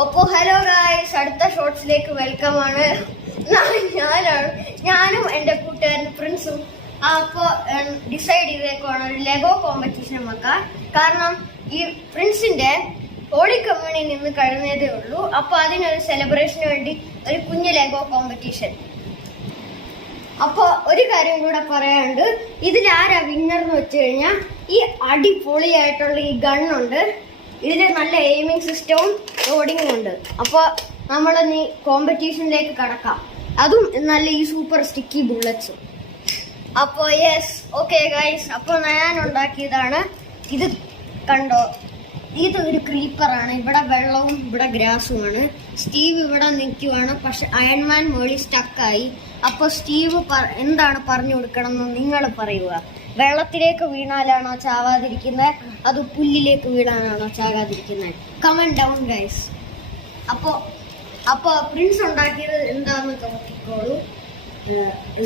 അപ്പോ hello guys, അടുത്ത ഷോർട്സിലേക്ക് welcome ആണ്. ഞാനും എന്റെ കൂട്ടുകാരൻ പ്രിൻസും അപ്പോ ഡിസൈഡ് ചെയ്തേക്കുവാണ് ഒരു ലെഗോ കോമ്പറ്റീഷൻ വെക്കാൻ. കാരണം ഈ പ്രിൻസിന്റെ ഹോളി കമ്മ്യൂണിൽ നിന്ന് കഴിഞ്ഞതേ ഉള്ളൂ. അപ്പൊ അതിനൊരു സെലിബ്രേഷന് വേണ്ടി ഒരു കുഞ്ഞു ലെഗോ കോമ്പറ്റീഷൻ. അപ്പൊ ഒരു കാര്യം കൂടെ പറയാനുണ്ട്. ഇതിലാരാ വിന്നർ എന്ന് വെച്ച് കഴിഞ്ഞാൽ ഈ അടിപൊളിയായിട്ടുള്ള ഈ ഗണ്ണുണ്ട്. ഇതിൽ നല്ല എയിമിംഗ് സിസ്റ്റവും ലോഡിങ്ങും ഉണ്ട്. അപ്പോൾ നമ്മൾ ഇനി കോമ്പറ്റീഷനിലേക്ക് കടക്കാം. അതും നല്ല ഈ സൂപ്പർ സ്റ്റിക്കി ബുള്ളറ്റ്സും. അപ്പോൾ യെസ്, ഓക്കെ ഗൈസ്, അപ്പോൾ ഞാൻ ഉണ്ടാക്കിയതാണ് ഇത്. കണ്ടോ, ഇത് ഒരു ക്രീപ്പറാണ്. ഇവിടെ വെള്ളവും ഇവിടെ ഗ്രാസുമാണ്. സ്റ്റീവ് ഇവിടെ നിൽക്കുവാണ്, പക്ഷെ അയൺമാൻ മേളി സ്റ്റക്കായി. അപ്പോൾ സ്റ്റീവ് എന്താണ് പറഞ്ഞു കൊടുക്കണം എന്ന് നിങ്ങൾ പറയുക. വെള്ളത്തിലേക്ക് വീണാലാണോ ചാവാതിരിക്കുന്നത്, അത് പുല്ലിലേക്ക് വീണാലാണോ ചാകാതിരിക്കുന്നത്? Comment down guys. അപ്പോൾ പ്രിൻസ് ഉണ്ടാക്കിയത് എന്താണെന്ന് നോക്കിക്കോളൂ.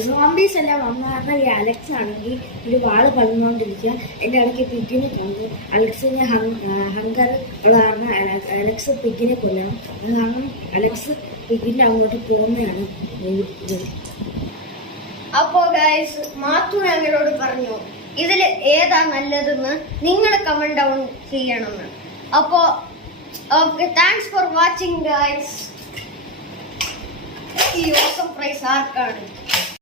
സോംബീസ് എല്ലാം വന്ന കാരണം ഈ അലക്സ് ആണെങ്കിൽ ഒരു വാള് കളഞ്ഞുകൊണ്ടിരിക്കുക. എൻ്റെ ഇടയ്ക്ക് പിഗിനെ കണ്ടു. അലക്സിന് ഹങ്കർ ഉള്ള കാരണം അലക്സ് പിഗിനെ കൊല്ലണം. അത് കാരണം അലക്സ് പിഗിൻ്റെ അങ്ങോട്ട് പോകുന്നതാണ് ഇത്. അപ്പോ ഗൈസ്, മാത്തു ഞങ്ങളോട് പറഞ്ഞു ഇതിൽ ഏതാ നല്ലതെന്ന് നിങ്ങൾ കമന്റ് ഡൗൺ ചെയ്യണമെന്ന്. അപ്പോ താങ്ക്സ് ഫോർ വാച്ചിങ് ഗൈസ്. ഈ ഓസം പ്രൈസ് ആർക്കാണ്?